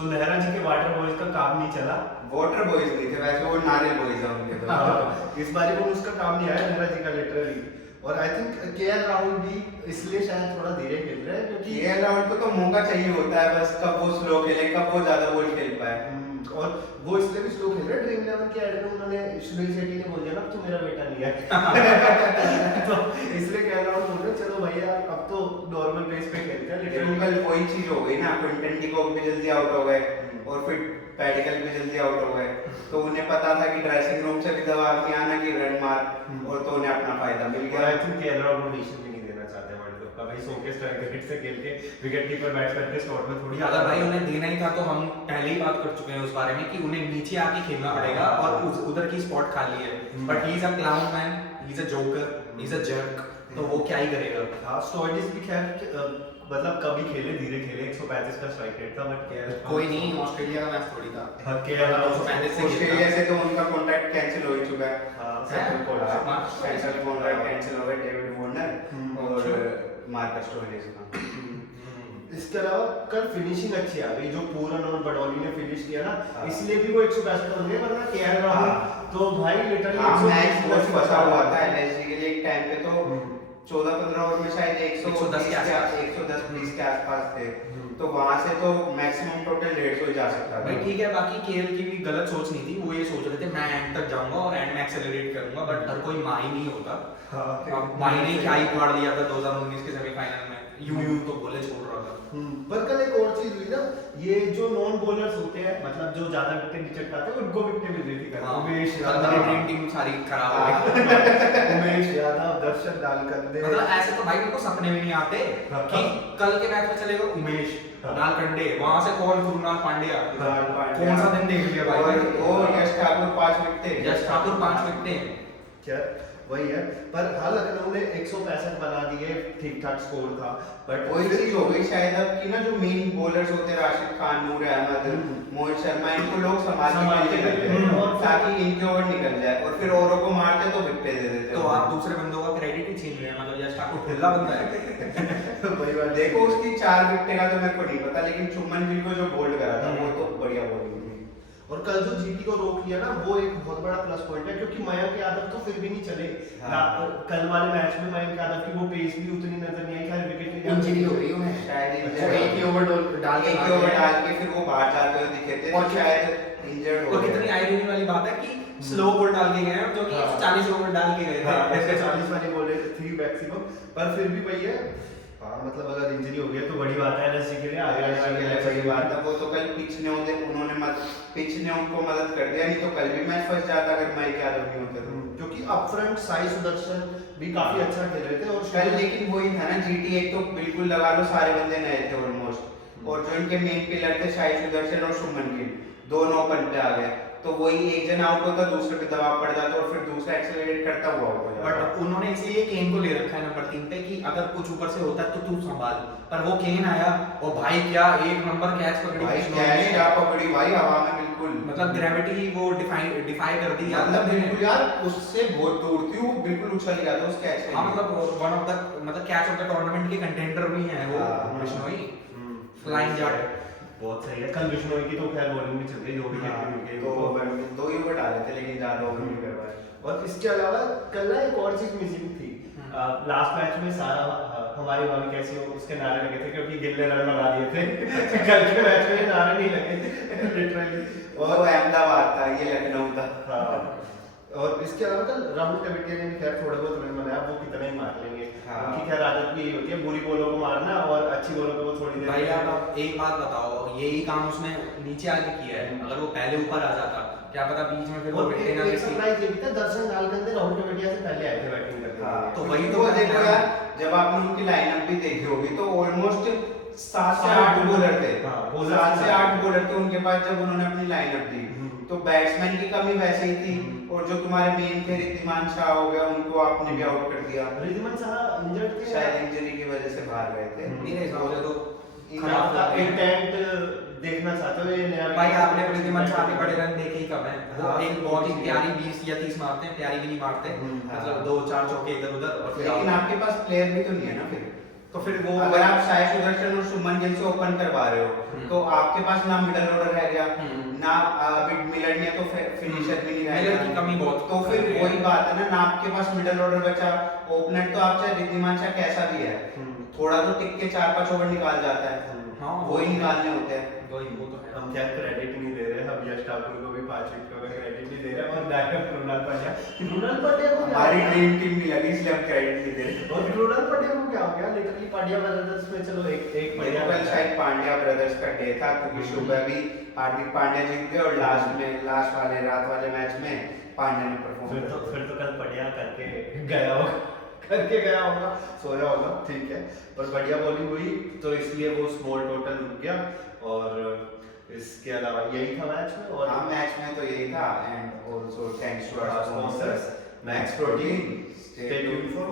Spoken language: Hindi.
सो नेहरा जी के वाटर बॉयज का काम नहीं चला। वाटर बॉयज नहीं थे वैसे, वो नारियल बॉयज हैं उनके तो। इस बारी वो उसका काम नहीं आया नेहरा जी का लिटरली। और आई थिंक केएल राहुल भी इसलिए शायद थोड़ा धीरे खेल रहे हैं क्योंकि केएल राहुल को तो मौका चाहिए होता है बस, कब वो स्लो खेले कब वो ज्यादा बॉल खेल पाए। और वो इसलिए भी स्लो खेल रहे हैं, ड्रीम 11 के ऐड में उन्होंने सुनील शेट्टी ने बोल दिया ना तू मेरा बेटा नहीं है। तो इसलिए केएल राहुल बोल रहे चलो भैया अब तो नॉर्मल पेस पे खेलते हैं। लेकिन कल वही चीज हो गई ना, क्विंटन डिकॉक भी जल्दी आउट हो गए और फिर पैडिकल भी जल्दी आउट हो गए, तो उन्हें पता था कि ड्रेसिंग रूम से भी दबाव नहीं आना कि रन मार, और तो उन्हें अपना फायदा मिल गया। I think KL Rahul rotation भी नहीं देना चाहते वर्ल्ड कप का भाई, सो के स्ट्राइक विकेट से खेल के विकेट कीपर बैट्समैन के स्लॉट में थोड़ी अगर भाई उन्हें देना ही था तो हम पहले ही बात कर चुके हैं उस बारे में कि उन्हें नीचे आके खेलना पड़ेगा और उधर की स्पॉट खाली है। But he is a clown man, he is a joker, he is a jerk, तो वो क्या ही करेगा। हां स्टोइनिस भी खैर मतलब कभी खेले धीरे खेले, 135 का स्ट्राइक रेट था बट केएल कोई नहीं, ऑस्ट्रेलिया का मैच थोड़ी था। केएल 235 से ऑस्ट्रेलिया से तो उनका कॉन्ट्रैक्ट कैंसिल हो ही चुका है। हां second contract cancel contract cancel हो गया डेविड वार्नर और मार्कस स्टोइनिस का। इसके अलावा कल फिनिशिंग अच्छी आ गई, जो पूरन और बडोली ने फिनिश किया ना, इसलिए भी वो 165 बन गए, वरना केएल राहुल तो भाई लिटरली मैच बहुत फंसा हुआ था एलएसजी के लिए एक टाइम पे, तो 14-15 ओवर में शायद 110 120 के आसपास थे, तो वहां से तो मैक्सिमम टोटल 150 जा सकता था। भाई ठीक है, बाकी केएल की भी गलत सोच नहीं थी, वो ये सोच रहे थे मैं एंड तक जाऊंगा और एंड में एक्सेलरेट करूंगा, बट हर कोई माही नहीं होता। अब माही ने क्या ही उखाड़ दिया था 2019 के सेमीफाइनल में, यूं तो बोले छोड़ रहा था। पर कल एक और चीज हुई ना, ये जो नॉन बॉलर्स होते हैं मतलब जो ज्यादा विकेट नीचे खाते हैं उनको विकेट मिल रही थी कल। उमेश यादव, ड्रीम टीम सारी खराब हो गई। उमेश यादव, दर्शन डालकंडे, मतलब ऐसे तो भाई उनको सपने भी नहीं आते कि कल के मैच में चलेगा उमेश डालकंडे, वहां से कौन कुणाल पांड्या, कौन सा दिन देख लिया भाई। और वो यश ठाकुर 5 विकेट, यश ठाकुर 5 विकेट, क्या वही है। पर हाँ लखनऊ ने 165 बना दिए, ठीक ठाक स्कोर था, बट वही चीज हो गई शायद अब कि ना जो मेन बॉलर्स होते हैं राशिद खान, नूर अहमद, मोहित शर्मा, इनको लोग संभाल के करते हैं ताकि इनके ओवर निकल जाए, और फिर औरों को मारते तो विकेट दे देते। तो आप दूसरे बंदों का क्रेडिट ही छीन रहे हैं, मतलब यश ठाकुर ठिल्ला बंदा है। वही बात देखो, उसकी 4 विकेट का तो मेरे को नहीं पता, लेकिन चुम्बन गिल को जो बोल्ड करा था वो तो बढ़िया बॉलिंग थी। और कल जो जीटी को रोक लिया ना, वो एक बहुत बड़ा प्लस पॉइंट है, क्योंकि मयंक यादव तो फिर भी नहीं चले। कल वाले मैच में मयंक यादव की वो पेस भी उतनी नजर नहीं आई, खैर विकेट इंजरी हो गई उन्हें शायद, एक ही ओवर डाल के फिर वो बाहर जाते हुए दिखे थे, और शायद इंजर्ड हो और गए। कितनी आयरनी वाली बात है कि स्लो बॉल डाल के गए हैं, जो कि 40 ओवर डाल के गए थे। 40 वाली बॉलें थी मैक्सिमम, पर फिर भी वही है। हाँ मतलब अगर इंजरी हो गई तो बड़ी बात है एलएसजी के लिए, आगे आने वाले मैच बड़ी बात है। वो तो कल पिच ने उनको मदद कर दिया, नहीं तो कल भी मैच फंस जाता अगर मयंक यादव नहीं होते तो, क्योंकि अपफ्रंट साई सुदर्शन भी काफी अच्छा खेल रहे थे। और कल लेकिन वही था ना, जीटी एक तो बिल्कुल लगा लो सारे बंदे नए थे ऑलमोस्ट, और जो इनके मेन पिलर थे शाही सुदर्शन और शुभमन गिल, दोनों ओपन पे आ गए, तो वही एक जन आउट होता दूसरे पे दबाव पड़ जाता और फिर दूसरा एक्सेलरेट करता हुआ आउट हो जाता। बट उन्होंने इसलिए केन को ले रखा है नंबर 3 पे कि अगर कुछ ऊपर से होता है तो तू संभाल, पर वो केन आया और भाई क्या एक नंबर कैच पकड़ी, भाई कैच क्या पकड़ी भाई, हवा में बिल्कुल, मतलब ग्रेविटी वो डिफाई कर दी यार, मतलब बिल्कुल यार उससे बहुत दूर थी वो, बिल्कुल उछल गया था उस कैच के। हां मतलब वन ऑफ द मतलब कैच ऑफ द टूर्नामेंट के कंटेंडर भी हैं वो बिश्नोई, फ्लाइंग जट बहुत सही है। कल बिश्नोई की तो खैर बॉलिंग भी चल गई, जो भी दो ही ओवर डाले थे लेकिन ज्यादा ओवर नहीं कर पाए। और इसके अलावा कल ना एक और चीज मिसिंग थी, लास्ट मैच में सारा हमारी भाभी कैसी हो उसके नारे लगे थे, क्योंकि गिल ने रन लगा दिए थे। कल के मैच में नारे नहीं लगे लिटरली, और अहमदाबाद था, ये लखनऊ था। और इसके अलावा कल राहुल टेवटिया ने भी खैर थोड़ा बहुत रन बनाया, वो कितना ही मार लेंगे, उनकी खैर आदत भी यही होती है बुरी बॉलों को मारना और अच्छी बॉलों को वो थोड़ी देर। भाई आप एक बात बताओ, यही काम उसने नीचे आके किया है, अगर वो पहले ऊपर आ जाता क्या पता बीच में फिर वो विकेट ना एक सरप्राइज ये भी था, दर्शन डालकंडे राहुल टेवटिया से पहले आए थे बैटिंग करने। तो वही तो देखो यार, जब आपने उनकी लाइनअप भी देखी होगी तो ऑलमोस्ट 7 से 8 बॉलर थे, 7 से 8 बॉलर थे उनके पास जब उन्होंने अपनी लाइनअप दी, तो बैट्समैन की कमी वैसे ही थी, और जो तुम्हारे मेन थे रिद्धिमान शाह हो गया, उनको आपने भी आउट कर दिया। रिद्धिमान शाह इंजर्ड थे, शायद इंजरी की वजह से बाहर गए थे। मेरे हिसाब से तो खराब था। इंटेंट देखना चाहते हो ये नया भाई, आपने रिद्धिमान शाह के बड़े रन देखे ही कब हैं, वो एक बहुत ही प्यारी 20 या 30 मारते हैं, प्यारी भी नहीं मारते, मतलब 2-4 चौके इधर उधर, और फिर लेकिन आपके पास प्लेयर भी तो नहीं है ना फिर। तो फिर वो अगर आप साई सुदर्शन और शुभमन गिल से ओपन करवा रहे हो तो आपके पास ना मिडल ऑर्डर रह गया, ना अभी मिलर ने तो फिनिशर भी नहीं रह मिलर गया की कमी बहुत तो फिर वही बात है ना आपके पास मिडल ऑर्डर बचा। ओपनर तो आप चाहे रिद्धिमान चाहे कैसा भी है थोड़ा तो टिक के 4-5 ओवर निकाल जाता है, हाँ, वही निकालने होते हैं। वही वो तो है। हम क्या क्रेडिट नहीं दे रहे हैं, हम यश ठाकुर को भी 5 विकेटों का क्रेडिट नहीं दे रहे हैं, और डायरेक्ट कृणाल पांड्या को क्या हमारी हो गया? ड्रीम टीम नहीं लगी इसलिए हम क्रेडिट नहीं दे रहे। और कृणाल पांड्या को क्या हो गया? लिटरली पांड्या ब्रदर्स में चलो एक मेरे को कल शायद पांड्या ब्रदर्स का डे था क्योंकि सुबह भी हार्दिक पांड्या जीत गए और लास्ट वाले रात वाले मैच में पांड्या ने परफॉर्म फिर तो कल बढ़िया करके गया होगा, सोया होगा, ठीक है, पर बढ़िया बॉलिंग हुई तो इसलिए वो स्मॉल टोटल रुक गया। और इसके अलावा यही था मैच में, और हाँ मैच में तो यही था। And also thanks to our sponsors sponsors Max protein, stay tuned for